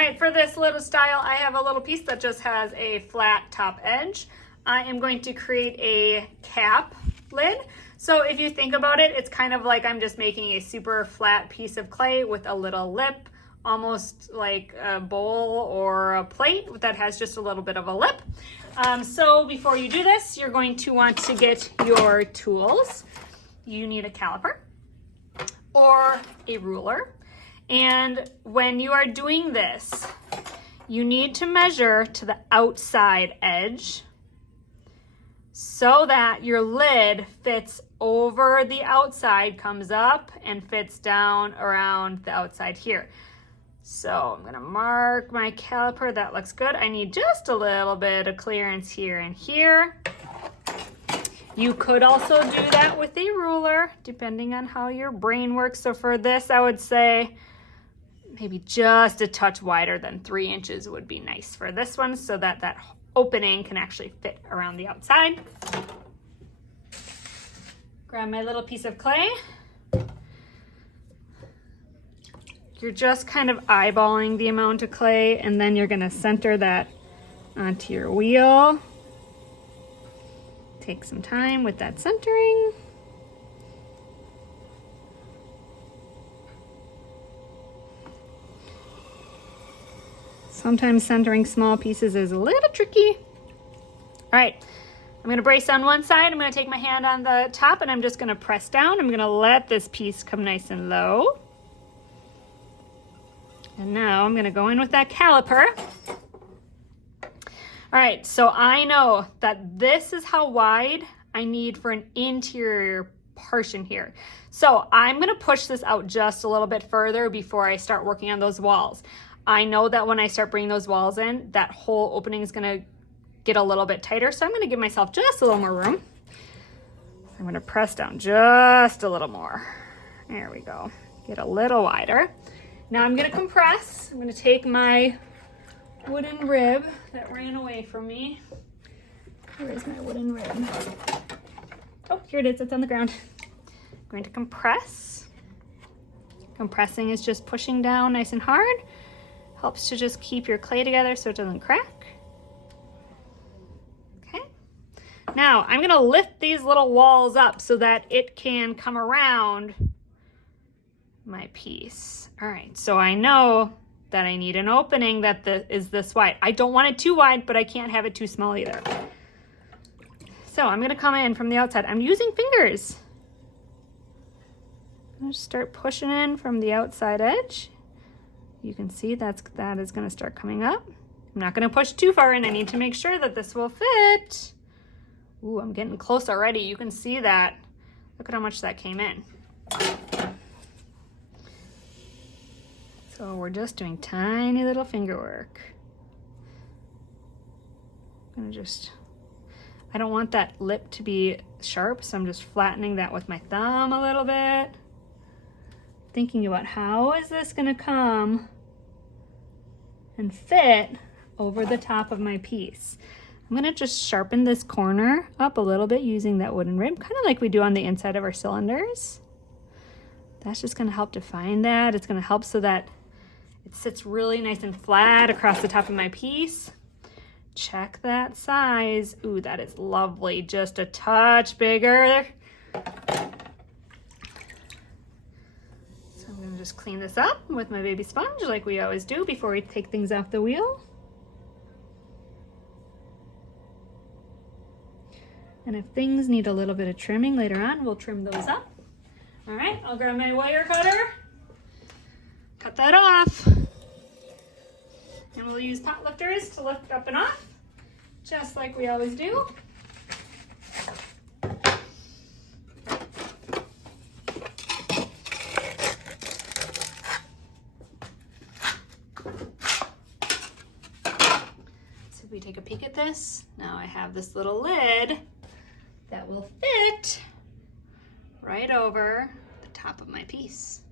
right, for this little style, I have a little piece that just has a flat top edge. I am going to create a cap lid. So if you think about it, it's kind of like I'm just making a super flat piece of clay with a little lip, almost like a bowl or a plate that has just a little bit of a lip. So before you do this, you're going to want to get your tools. You need a caliper or a ruler. And when you are doing this, you need to measure to the outside edge so that your lid fits over the outside, comes up and fits down around the outside here. So I'm gonna mark my caliper, that looks good. I need just a little bit of clearance here and here. You could also do that with a ruler, depending on how your brain works. So for this, I would say maybe just a touch wider than 3 inches would be nice for this one so that that opening can actually fit around the outside. Grab my little piece of clay. You're just kind of eyeballing the amount of clay, and then you're gonna center that onto your wheel. Take some time with that centering. Sometimes centering small pieces is a little tricky. All right, I'm gonna brace on one side. I'm gonna take my hand on the top and I'm just gonna press down. I'm gonna let this piece come nice and low. And now I'm gonna go in with that caliper. All right, so I know that this is how wide I need for an interior portion here. So I'm gonna push this out just a little bit further before I start working on those walls. I know that when I start bringing those walls in, that whole opening is gonna get a little bit tighter, so I'm gonna give myself just a little more room. I'm gonna press down just a little more. There we go, get a little wider. Now I'm gonna compress. I'm gonna take my wooden rib that ran away from me. Where is my wooden rib? Oh, here it is, it's on the ground. I'm going to compress. Compressing is just pushing down nice and hard. Helps to just keep your clay together so it doesn't crack. Okay. Now I'm gonna lift these little walls up so that it can come around my piece. All right, so I know that I need an opening that is this wide. I don't want it too wide, but I can't have it too small either. So I'm gonna come in from the outside. I'm using fingers. I'm gonna start pushing in from the outside edge. You can see that is gonna start coming up. I'm not gonna push too far in. I need to make sure that this will fit. Ooh, I'm getting close already. You can see that. Look at how much that came in. So we're just doing tiny little finger work. I'm gonna I don't want that lip to be sharp, so I'm just flattening that with my thumb a little bit. Thinking about how is this gonna come and fit over the top of my piece. I'm gonna just sharpen this corner up a little bit using that wooden rib, kind of like we do on the inside of our cylinders. That's just gonna help define that. It's gonna help so that it sits really nice and flat across the top of my piece. Check that size. Ooh, that is lovely. Just a touch bigger. I'm gonna just clean this up with my baby sponge like we always do before we take things off the wheel. And if things need a little bit of trimming later on, we'll trim those up. All right, I'll grab my wire cutter, cut that off. And we'll use pot lifters to lift up and off, just like we always do. We take a peek at this. Now I have this little lid that will fit right over the top of my piece.